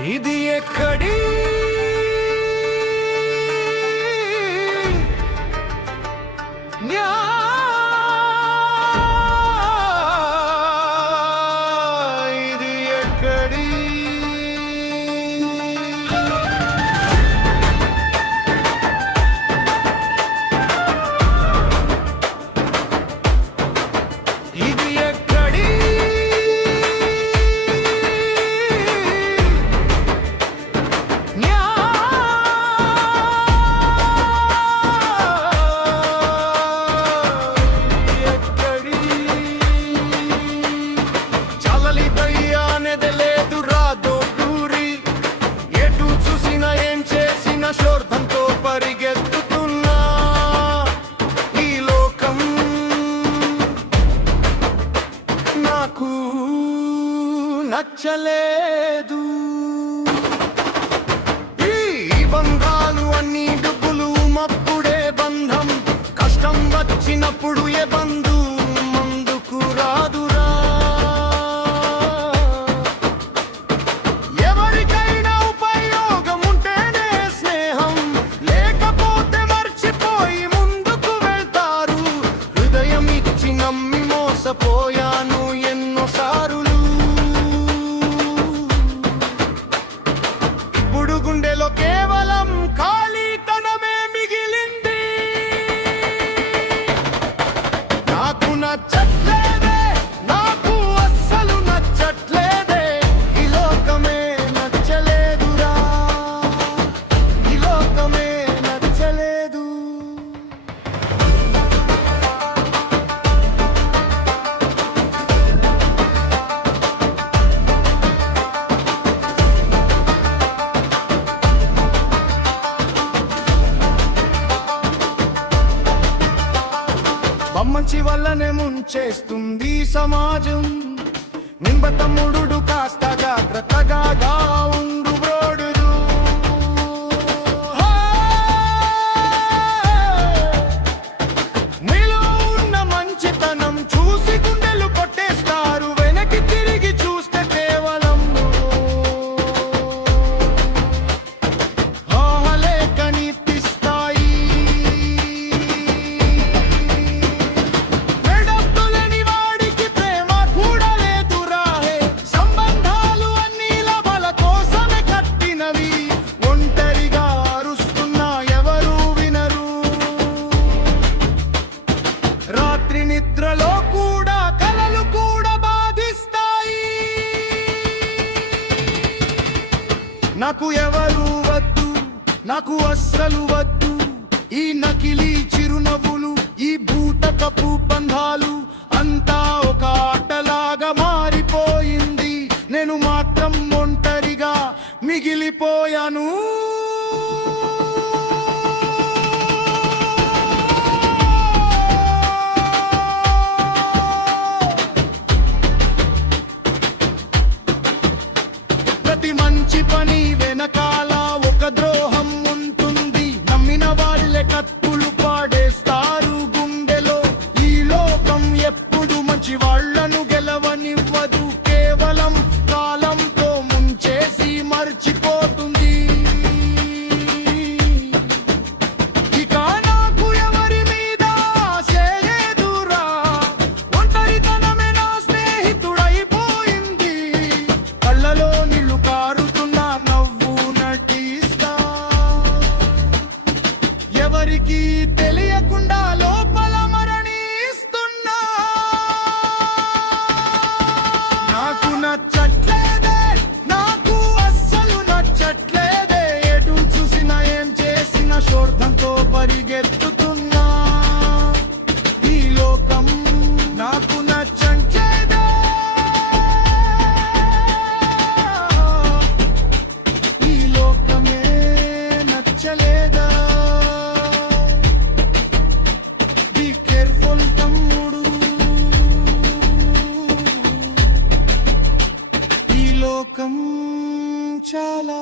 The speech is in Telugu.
ఇది ఎక్కడి ఇది ఎక్కడి ఇది ఎక్కడి శోర్ధంతో పరిగెత్తుతున్నా ఈ లోకం నాకు నచ్చలేదు. ఈ బంధాలు అన్ని డబ్బులు మప్పుడే బంధం, కష్టం వచ్చినప్పుడు ఏ బంధు ముందుకు రాదురా. ఎవరికైనా ఉపయోగం ఉంటేనే స్నేహం, లేకపోతే మర్చిపోయి ముందుకు వెళ్తారు. హృదయం ఇచ్చి నమ్మి మోసపోయాను ఎన్నోసార్లు. ఇప్పుడు గుండెలో కేవలం ఖాళీతనమే మిగిలింది. నాకు నచ్చట్లేదే, నాకు అస్సలు నచ్చట్లేదే. ఈ లోకమే నచ్చలేదురా, ఈ లోకమే నచ్చలేదు. బొమ్మంచి వల్లనే ముంచేస్తుంది సమాజం. నింబ తమ్ముడు కాస్త జాగ్రత్తగా ఉండు బ్రోడుదు. నీలో ఉన్న మంచితనం చూసి గుండెలు కొట్టేస్తారు. వెనక్కి తిరిగి చూస్తే కేవలం హాలే కనిపిస్తాయి. వెడప్పులేని వాడికి ప్రేమ కూడా లేదురా. సంబంధాలు అన్ని లాభాల కోసమే కట్టినవి. ఒంటరిగా అరుస్తున్నా ఎవరు వినరు. రాత్రి నిద్రలో కూడా కలలు కూడా బాధిస్తాయి. నాకు ఎవరు వద్దు, నాకు అస్సలు వద్దు. ఈ నకిలీ చిరునవ్వులు, ఈ భూతకపు బంధాలు అంతా ఒక ఆటలాగా మారిపోయింది. నేను మాత్రం ఒంటరిగా మిగిలిపోయాను. ప్రతి మంచి పని వెనకాల ఒక ద్రోహం ఉంటుంది. నమ్మిన వాళ్ళే కత్తులు పాడేస్తారు గుండెలో. ఈ లోకం ఎప్పుడు మంచి వాళ్ళను గెలవనివ్వదు. కేవలం కాలంతో ముంచేసి మర్చిపోతుంది. ఇక నాకు ఎవరి మీద ఆశ లేదురా. ఒంటరితనమే నా స్నేహితుడైపోయింది. కళ్ళలో నీళ్లు కారుతున్నా నవ్వు నటిస్తా. ఎవరికి తెలియకుండా లోపల మరణిస్తున్నా. నాకు నచ్చట్లేదే, నాకు అస్సలు నచ్చట్లేదే. ఎటు చూసినా ఏం చేసినా శోర్ధంతో పరిగెత్తుతున్నా. ఈ లోకం నాకు నచ్చట్లేదే, ఈ లోకమే నచ్చలేదా. బీ కేర్ఫుల్ తమ్ముడు, ఈ లోకం చాలా